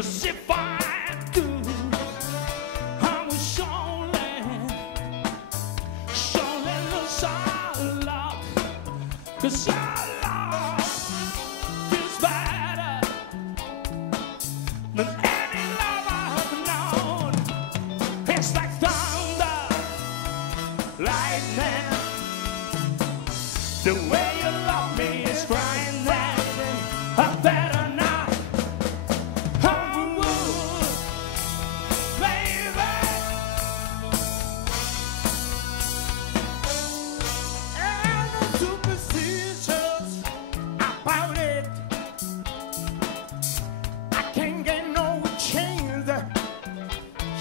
'Cause if I do, I will surely lose our love. 'Cause our love feels better than any love I've known. It's like thunder, lightning. The way you love me is frightening. I better not. I would, baby. And no superstitions about it. I can't get no change.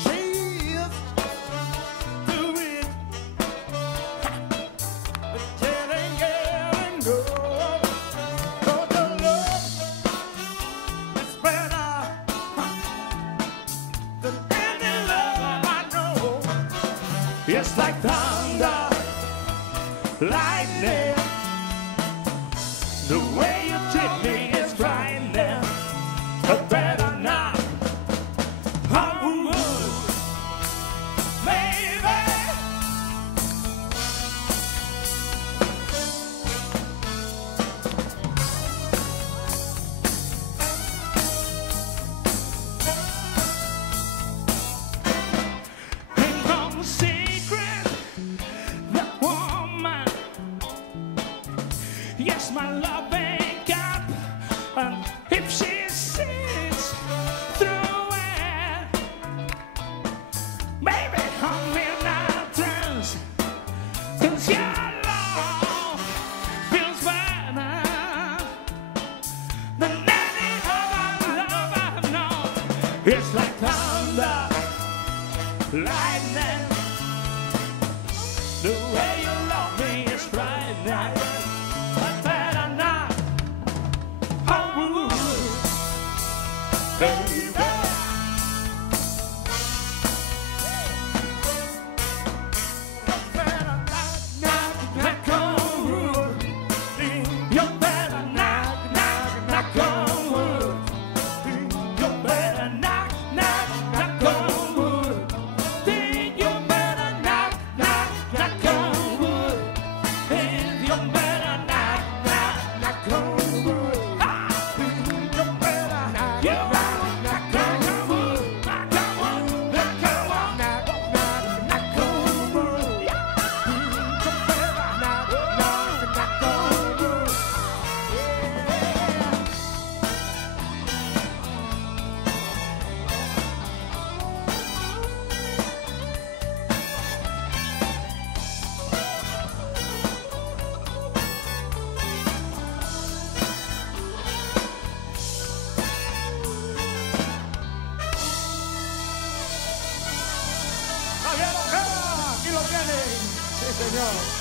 She's do it. But it ain't getting no. Oh, the love is better than any love I know. It's like thunder, lightning. The way you treat me is frightening. But better not. I would, baby. Ain't no secret, that woman. Yes, my love ain't got. And if she sees through it, baby, I'm in a trance. 'Cause your love feels better than any other love I've known. It's like thunder, lightning. The way you love me is frightening. But better not. I would, baby. Better knock on wood. You better knock on wood. You better knock on wood. You better knock on wood. You better knock on wood. You better knock on wood. Knock on wood. Knock on wood. You better knock on wood. Aquí lo tienen, sí señor.